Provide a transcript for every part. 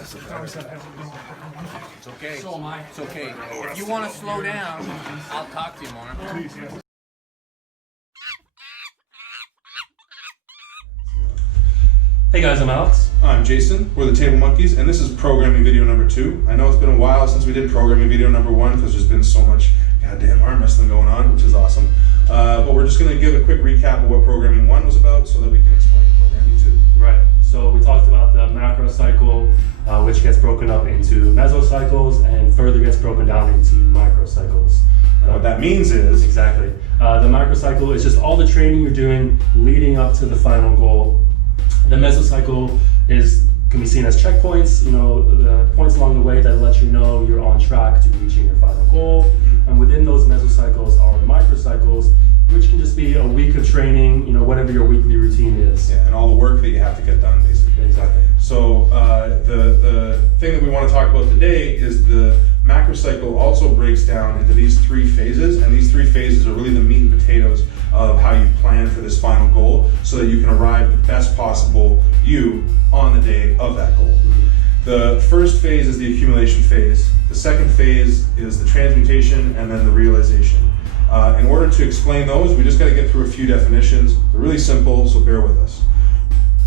It's okay. So am I. It's okay. If you want to slow down, I'll talk to you more. Please, yeah. Hey guys, I'm Alex. I'm Jason. We're the Table Monkeys, and this is programming video number 2. I know it's been a while since we did programming video number 1 because there's been so much goddamn arm wrestling going on, which is awesome. But we're just going to give a quick recap of what programming 1 was about so that we can explain programming 2. Right. So we talked about the macro cycle, which gets broken up into mesocycles and further gets broken down into microcycles. And what that means is... Exactly. The macrocycle is just all the training you're doing leading up to the final goal. The mesocycle can be seen as checkpoints, the points along the way that let you know you're on track to reaching your final goal. And within those mesocycles are microcycles, which can just be a week of training, whatever your weekly routine is. Yeah, and all the work that you have to get done, basically. Exactly. So the thing that we want to talk about today is the macrocycle also breaks down into these 3 phases, and these 3 phases are really the meat and potatoes of how you plan for this final goal so that you can arrive the best possible you on the day of that goal. The first phase is the accumulation phase. The second phase is the transmutation, and then the realization. In order to explain those, we just got to get through a few definitions. They're really simple, so bear with us.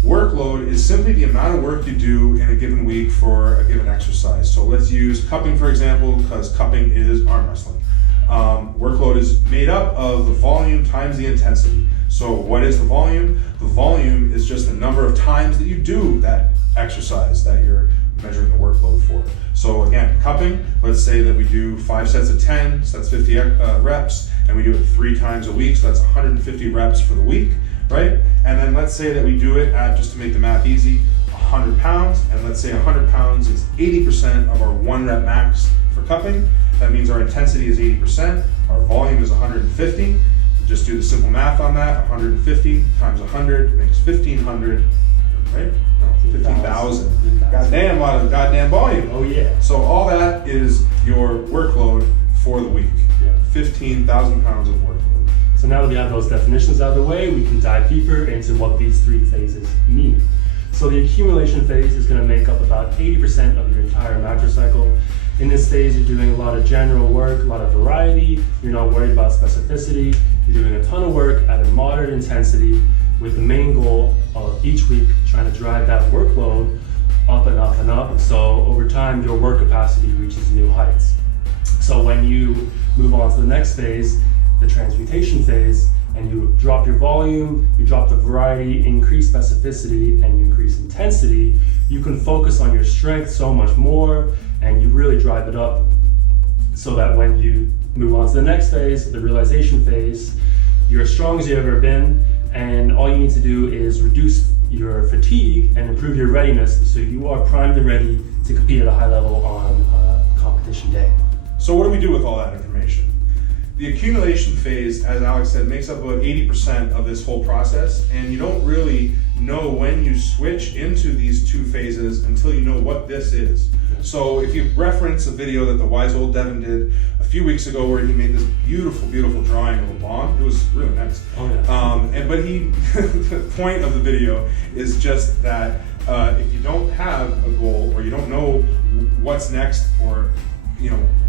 Workload is simply the amount of work you do in a given week for a given exercise. So let's use cupping, for example, because cupping is arm wrestling. Workload is made up of the volume times the intensity. So what is the volume? The volume is just the number of times that you do that exercise that you're measuring the workload for. So again, cupping, let's say that we do 5 sets of 10, so that's 50 reps, and we do it 3 times a week, so that's 150 reps for the week, right? And then let's say that we do it at, just to make the math easy, 100 pounds, and let's say 100 pounds is 80% of our 1 rep max for cupping. That means our intensity is 80%, our volume is 150. Just do the simple math on that. 150 times 100 makes 1,500, right? No, 15,000. Goddamn, a lot of goddamn volume. Oh yeah. So all that is your workload for the week. Yeah. 15,000 pounds of workload. So now that we have those definitions out of the way, we can dive deeper into what these 3 phases mean. So the accumulation phase is going to make up about 80% of your entire macrocycle. In this phase, you're doing a lot of general work, a lot of variety. You're not worried about specificity. You're doing a ton of work at a moderate intensity with the main goal of each week trying to drive that workload up and up and up. So over time, your work capacity reaches new heights. So when you move on to the next phase, the transmutation phase, and you drop your volume, you drop the variety, increase specificity, and you increase intensity, you can focus on your strength so much more, and you really drive it up so that when you move on to the next phase, the realization phase, you're as strong as you've ever been, and all you need to do is reduce your fatigue and improve your readiness so you are primed and ready to compete at a high level on competition day. So what do we do with all that information? The accumulation phase, as Alex said, makes up about 80% of this whole process, and you don't really know when you switch into these 2 phases until you know what this is. So if you reference a video that the wise old Devin did a few weeks ago where he made this beautiful, beautiful drawing of a bomb, it was really nice. Oh, yeah. But the point of the video is just that if you don't have a goal or you don't know what's next or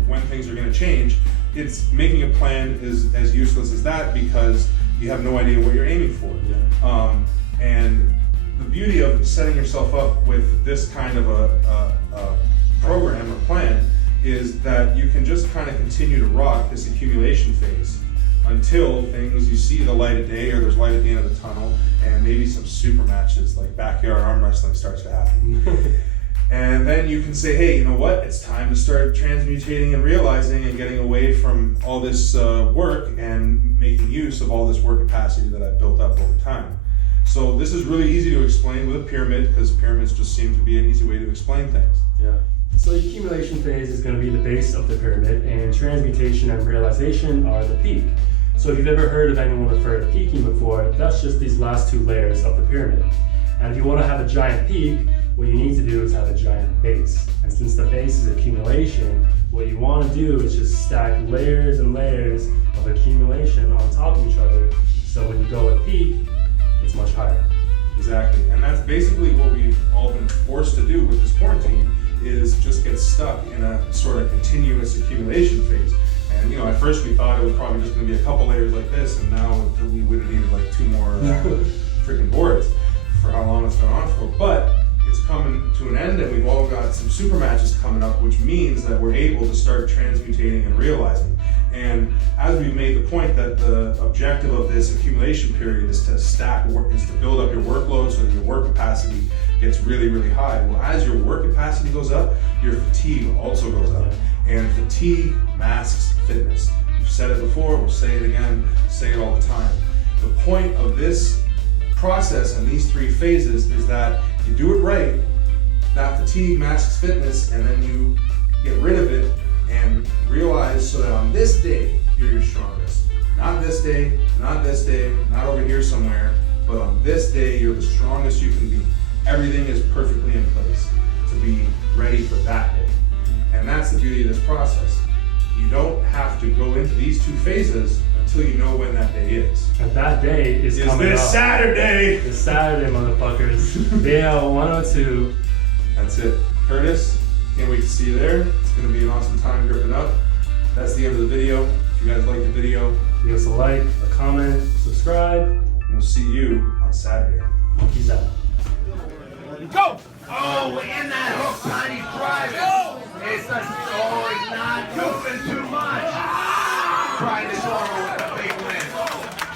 when things are going to change, it's making a plan is as useless as that because you have no idea what you're aiming for. Yeah. And the beauty of setting yourself up with this kind of a program or plan is that you can just kind of continue to rock this accumulation phase until you see the light of day or there's light at the end of the tunnel and maybe some super matches like backyard arm wrestling starts to happen. And then you can say, hey, you know what? It's time to start transmutating and realizing and getting away from all this work and making use of all this work capacity that I've built up over time. So this is really easy to explain with a pyramid because pyramids just seem to be an easy way to explain things. Yeah. So the accumulation phase is going to be the base of the pyramid, and transmutation and realization are the peak. So if you've ever heard of anyone refer to peaking before, that's just these last 2 layers of the pyramid. And if you want to have a giant peak, what you need to do is have a giant base. And since the base is accumulation, what you want to do is just stack layers and layers of accumulation on top of each other. So when you go at peak, it's much higher. Exactly, and that's basically what we've all been forced to do with this quarantine, is just get stuck in a sort of continuous accumulation phase. And you know, at first we thought it was probably just going to be a couple layers like this, and now we would have needed like 2 more freaking boards for how long it's gone on for. But it's coming to an end, and we've all got some super matches coming up, which means that we're able to start transmutating and realizing. And as we've made the point that the objective of this accumulation period is to stack work, is to build up your workload so that your work capacity gets really, really high. Well, as your work capacity goes up, your fatigue also goes up. And fatigue masks fitness. We've said it before, we'll say it again, say it all the time. The point of this process and these 3 phases is that you do it right, that fatigue masks fitness, and then you get rid of it and realize so that on this day, you're your strongest. Not this day, not this day, not over here somewhere, but on this day, you're the strongest you can be. Everything is perfectly in place to be ready for that day. And that's the beauty of this process. You don't have to go into these 2 phases until you know when that day is. And that day is coming this up. Saturday! This Saturday, motherfuckers. Video 102. That's it. Curtis, can't wait to see you there. It's going to be an awesome time gripping up. That's the end of the video. If you guys like the video, Give us a like, a comment, subscribe. and we'll see you on Saturday. Peace out. Go! Oh, in that hook, Tiny drive. Go! It's not moving too much. Try this over with a big win.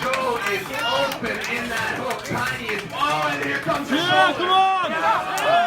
Joe is open in that hook. Tiny is, oh, and here comes the shoulder. Come on!